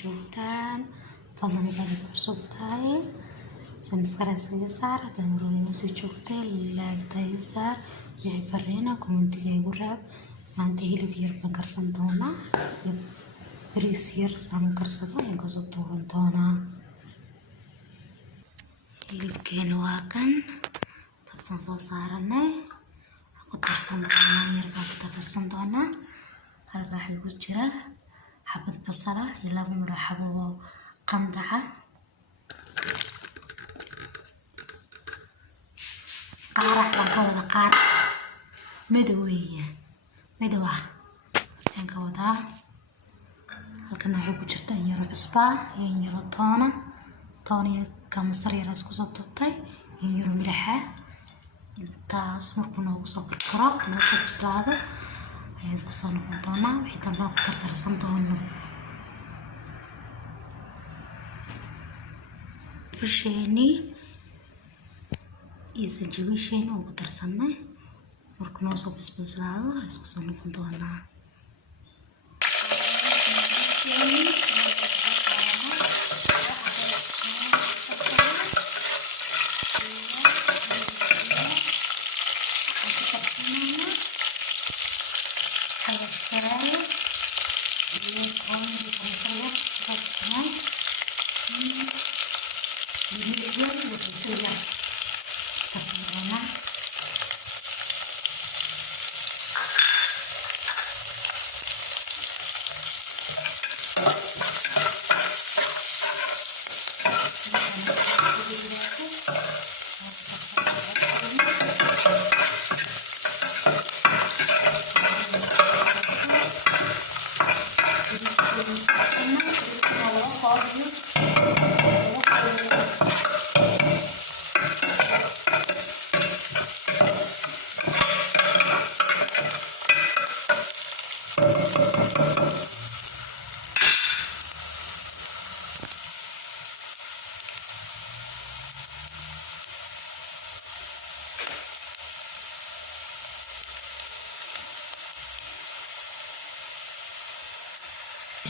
joogtaan fadlan haddaad cusub tahay subscribe saar haddaad horeyna soo joogtay like saar wixii fariina commentiga igu raab maanta hilib yar baan karsan doonaa bariis yar saan karsado ayaan kasoo tuuran doonaa hilibkeena waa kan dabtaan soo saaranay ku darsan doonaa yar baan ku darsan doonaa halka waxaa ku jira xabad basal iyo laba miro xabo qandaca qaarax baan ka wada qaar madow ayaan ka wadaa halkan waxay ku jirta in yaro cusba iyo in yaro toon iyo kamasar yar isku soo tubtay iyo yaro milix intaas markuu noogu soo karkaro noo soo bislaado ayaan isku soo noqon doonaa wixii dambe ku tartarsan doono fisheeni iyo sanjabiisheeni ugu darsanay markuu noo soo bislaado ayaan isku soo noqon doonaa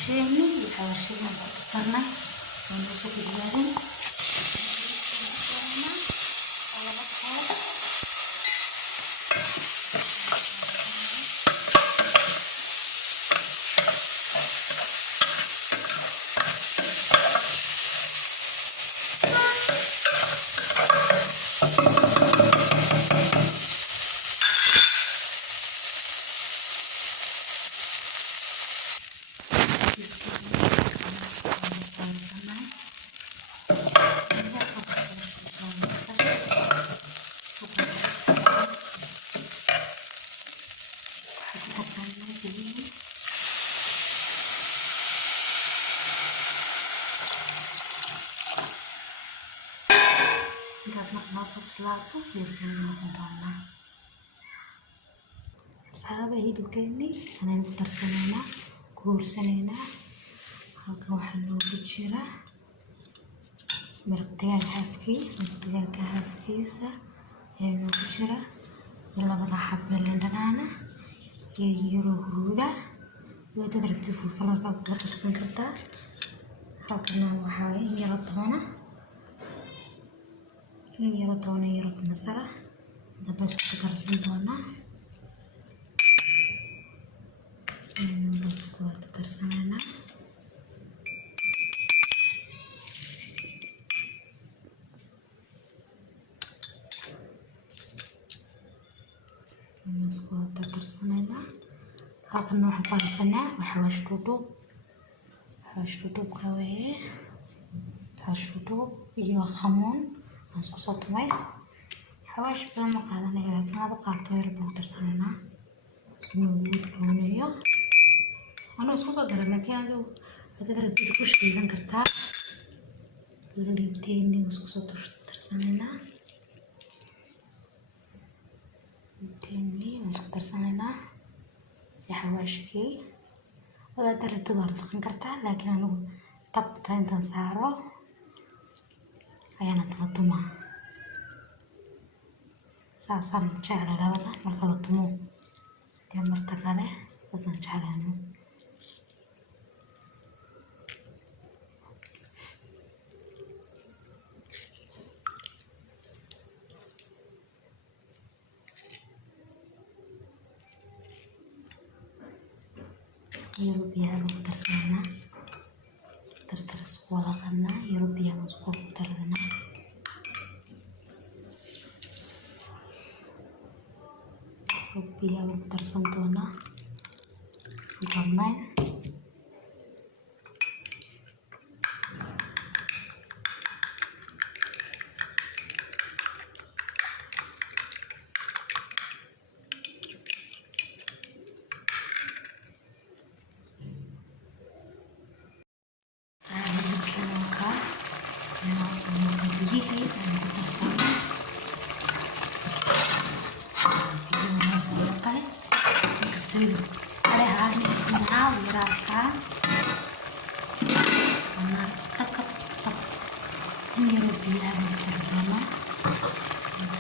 شيني وحواشينا نسكرنا ونشوف الجبن نوصل بسلاطة يرجعنا نضعنا أصحابي هيدو كيني أنا نقدر سنينا كور سنينا هلكا waxaa loogu jira maraq digaaga haafkiisa ayaa loogu jira iyo labada xabbe liin dhanaana iyo yaro huruuda wada rabti food kalarka ku darsan kartaa halkan waxaa in yaro toona yaro masala daba isku darsan doonaa isku darsanayna isku darsanayna halkan waxaan qaadsanaa xawaash dhudhub kaweeye xawaash dhudhub iyo khamoon isku soo tumay xawaash badan ma qaadanayo laakiin laba qaabto yar baan darsanayna isku koonayo أنا أسوس أقدر لكن هذا أقدر بديكوش كذا كرتا اللي بتيني أسوس ترسلنا بتيني أسوس ترسلنا يا حواشكي أقدر بدور تخن كرتا لكن أنا طبقت أنت سعره أنا تقدمه سأصل شعر لبنا مركلتمو تمرتك عليه بس نشعلانه يروبيها بكترسنا ترترس ولا قلنا يروبيها مسكوب تردنا يروبيها بكترسن تونا جمعين ada hari final dirasa karena tetap ini rupiah berterima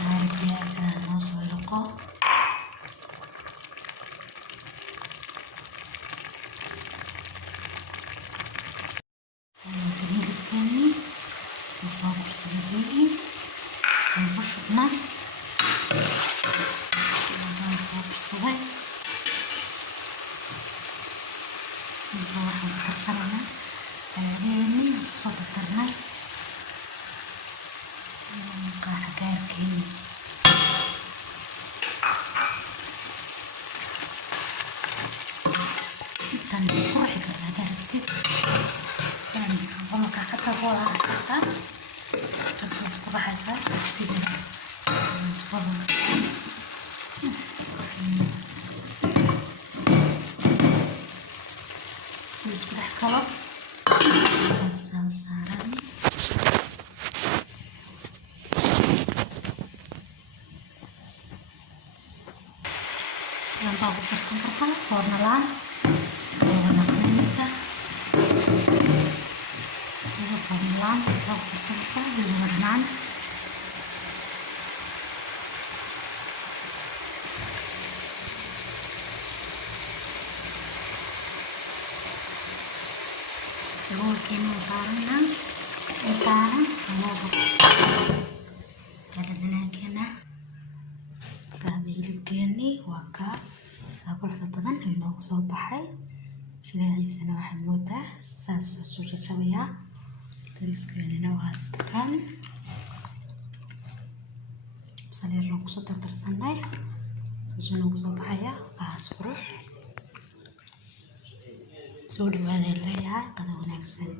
harga dan masyarakat ini bisa bersendiri dan bersyukur bersama waxaan ku karsanaynaa baradhadeenii aan isku soo dardarnay qaaragaarkeeni intaan isku ruxi karnaa darabtid markaa xataa boolaa asartaa rabta isku baxaysaa sida isku isku dhex kalo saan saaran baa ku karsan kartaa foorna laan sida naqnaynta foorna laan baa ku karsan kartaa iyo marnaan daboolkeena saarana intaana ada dhanaankeena saaba hilibkeeni waa kaa saa quruxda badan ay noogu soo baxay shilaaciisana waxaad moodaa saas soo jajabayaa bariiskeenina waa kan saliirna kusoo dardarsanay saasuu noogu soo baxaya baas qurux soo dhawaada leeyahay qada wanaagsan